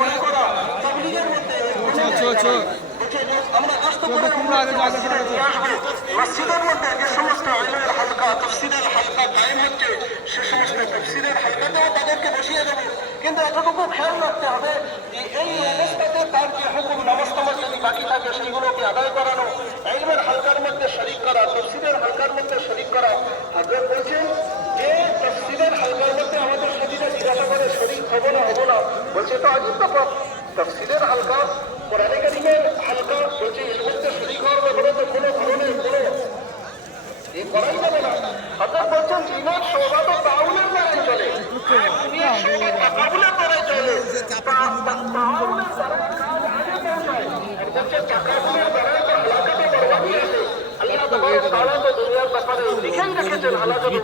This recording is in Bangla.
মনে করা তাবলীগের মধ্যে আমরা আসতে পারি মসজিদের মধ্যে যে সমস্ত ইলমের হালকা তাফসীরের হালকা কায়েম হচ্ছে সে সমস্ত তাফসীরের হালকাতেও তাদেরকে বসিয়ে দেবে। কিন্তু এতটুকু খেয়াল রাখতে হবে যে এই অবস্থাতে তার যে হুকুম নামাজ টামাজ যদি বাকি থাকে সেইগুলোকে আদায় করানো, ইলমের হালকার মধ্যে শরীক করা, তাফসীরের হালকার মধ্যে শরীক করা। হযরত বলছেন যে তাফসীরের হালকার মধ্যে আমাদের সাথীরা জিজ্ঞাসা করে শরীক হবো না বলছে তো আজীব ব্যাপার। তাফসীরের হালকা, কোরআনে কারীমের হালকা, বলছে এর মধ্যে শরীক হওয়ার ব্যাপারে তো কোনো ধরনের কোনো করাই যাবে না। হযরত বলছেন ইমান শোভা তো তাউলের দ্বারাই চলে, দুনিয়ার শোভা তাকাবুলের দ্বারাই চলে, তাউলের দ্বারা কাজ আগে পৌঁছায়। বলছে তাকাবুলের দ্বারাই তো হালাকাতে বরবাদি আছে। আল্লাহ তাবারক ওয়া তাআলা তো দুনিয়ার ব্যাপারে লিখেই রেখেছেন হালাকাতে।